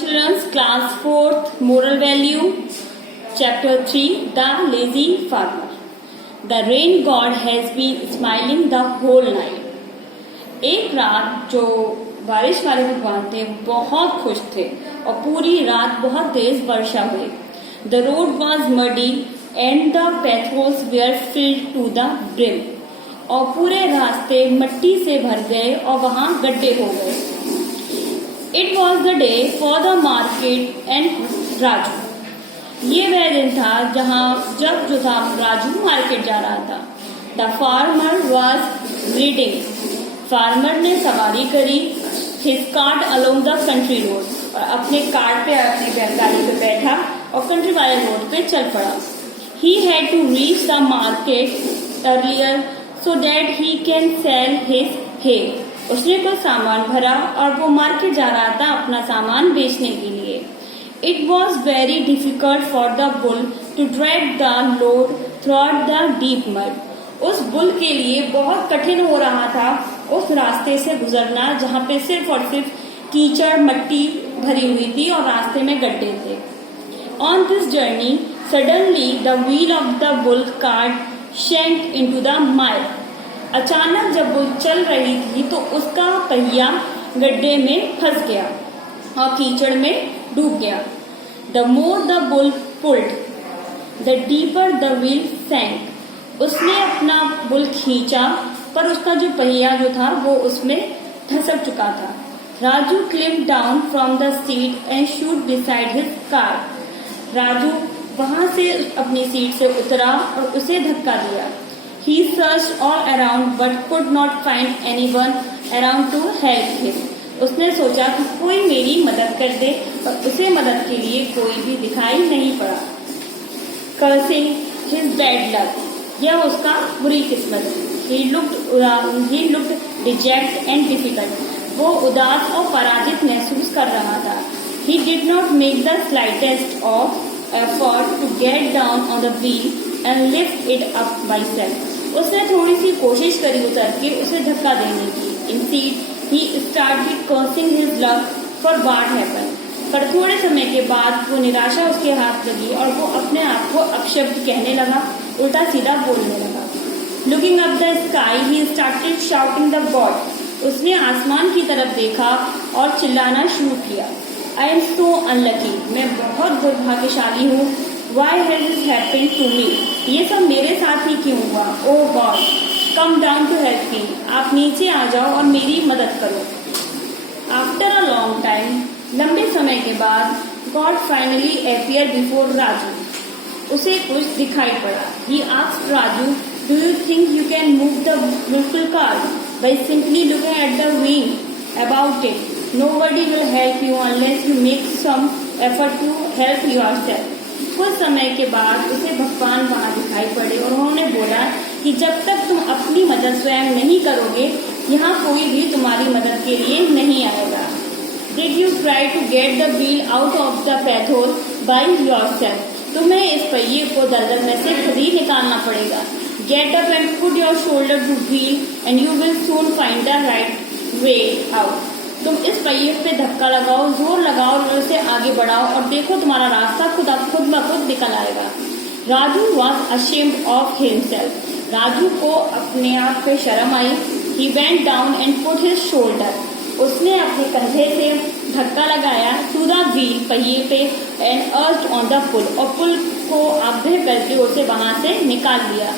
Children's class 4th moral value, chapter 3, the lazy farmer. The rain god has been smiling the whole night. एक रात जो बारिश वाले भगवान थे बहुत खुश थे और पूरी रात बहुत तेज वर्षा हुई. The road was muddy and the pathways were filled to the brim. और पूरे रास्ते मिट्टी से भर गए और वहां गड्ढे हो गए. It was the day for the market and Raju. ये वह दिन था जब जो था राजू मार्केट जा रहा था. The farmer was riding. Farmer ने सवारी करी his cart along the country road. और अपने कार्ट पे अपनी बैलगाड़ी पे बैठा और कंट्री वाले रोड पे चल पड़ा. He had to reach the market earlier so that he can sell his hay. उसने कोई सामान भरा और वो मार्केट जा रहा था अपना सामान बेचने के लिए. It was very difficult for the bull to drag the load through the deep mud. उस बुल के लिए बहुत कठिन हो रहा था उस रास्ते से गुजरना जहाँ पे सिर्फ और सिर्फ कीचड़ मट्टी भरी हुई थी और रास्ते में गड्ढे थे. On this journey, suddenly the wheel of the bull cart sank into the mire. अचानक जब वो चल रही थी तो उसका पहिया गड्ढे में फंस गया और कीचड़ में डूब गया. The more the bull pulled, the deeper the wheel sank. उसने अपना बुल खींचा पर उसका जो पहिया जो था वो उसमें धसक चुका था. Raju climbed down from the seat and stood beside his car. Raju वहां से अपनी सीट से उतरा और उसे धक्का दिया. He searched all around but could not find anyone around to help him. उसने सोचा कि कोई मेरी मदद कर दे पर उसे मदद के लिए कोई भी दिखाई नहीं पड़ा. Cursing his bad luck. यह उसका बुरी किस्मत. He looked dejected and difficult. वो उदास और पराजित महसूस कर रहा था. He did not make the slightest of effort to get down on the wheel and lift it up myself. उसने थोड़ी सी कोशिश करी उतर के उसे धक्का देने की. Instead, he started cursing his luck for what happened. पर थोड़े समय के बाद वो निराशा उसके हाथ लगी और वो अपने आप को अपशब्द कहने लगा, उल्टा सीधा बोलने लगा. Looking up the sky, he started shouting the god. उसने आसमान की तरफ देखा और चिल्लाना शुरू किया. I am so unlucky. मैं बहुत दुर्भाग्यशाली हूँ. Why has this happened to me? ये सब मेरे साथ ही क्यों हुआ? Oh God, come down to help me. आप नीचे आ जाओ और मेरी मदद करो. After a long time, लंबे समय के बाद God finally appeared before Raju. उसे कुछ दिखाई पड़ा. He asked Raju, do you think you can move the beautiful car by simply looking at the wheel about it? Nobody will help you unless you make some effort to help yourself. कुछ समय के बाद उसे भगवान वहां दिखाई पड़े और उन्होंने बोला कि जब तक तुम अपनी मदद स्वयं नहीं करोगे यहाँ कोई भी तुम्हारी मदद के लिए नहीं आएगा. Did you try to get the wheel out of the pathway by yourself? तुम्हें इस पहिए को दलदल में से खुद ही निकालना पड़ेगा. Get up and put your shoulder to wheel and you will soon find the right way out. तुम इस पहिए पे धक्का लगाओ, जोर लगाओ और उसे आगे बढ़ाओ और देखो तुम्हारा रास्ता खुद ब खुद निकल आएगा. Raju was ashamed of himself. Raju को अपने आप पे शर्म आई. He went down and put his shoulder. उसने अपने कंधे से धक्का लगाया to the wheel पहिए पे and urged on the pull और पुल को आग्रह करके उसे वहां से निकाल लिया.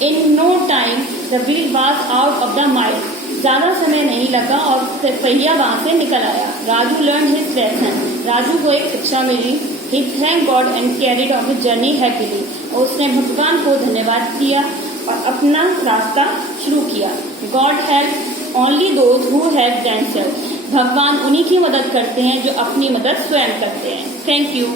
In no time the wheel was out of the mire. ज्यादा समय नहीं लगा और पहिया वहां से निकल आया. Raju learned his lesson. Raju को एक शिक्षा मिली. He thanked God and carried on his journey happily. और उसने भगवान को धन्यवाद किया और अपना रास्ता शुरू किया. God helps only those who help themselves. भगवान उन्हीं की मदद करते हैं जो अपनी मदद स्वयं करते हैं. Thank you.